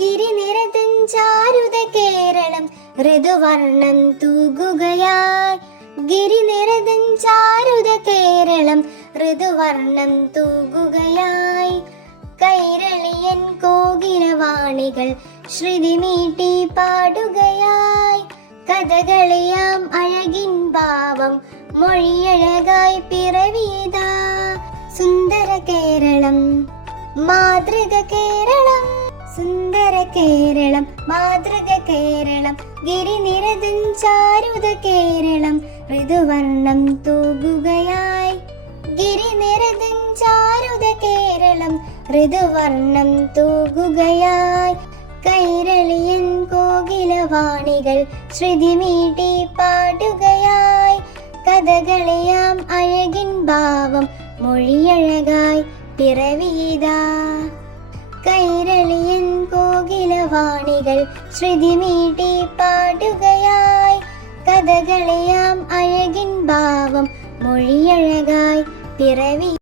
ഗിരിനിരതൻ ചാരുത കേരളം ഋതുവർണം തൂകുകയായി ഗിരിനിരതൻ ചാരുത കേരളം ഋതുവർണം തൂകുകയായി കൈരളിയൻ കോകിലവാണികൾ ശ്രുതിമീട്ടി പാടുകയായി കഥകളിയാം അഴകിൻ ഭാവം മൊഴിയഴകായി പിറവിയതാ. സുന്ദര കേരളം മാതൃക കേരളം കേരളം മാതൃക കേരളം ഗിരിനിരതൻ ചാരുത കേരളം ഋതുവർണം തൂകുകയായി. ഗിരിനിരതൻ ചാരുത കേരളം ഋതുവർണം തൂകുകയായി. കൈരളിയൻ കോകിലവാണികൾ ശ്രുതി മീട്ടി പാടുകയായി. കഥകളിയാം അഴകിൻ ഭാവം മൊഴിയഴകായി പിറവീതാ വാണികൾ ശ്രുതിമീട്ടി പാടുകയായി കഥകളിയാം അഴകിൻ ഭാവം മൊഴിയഴകായി പിറവി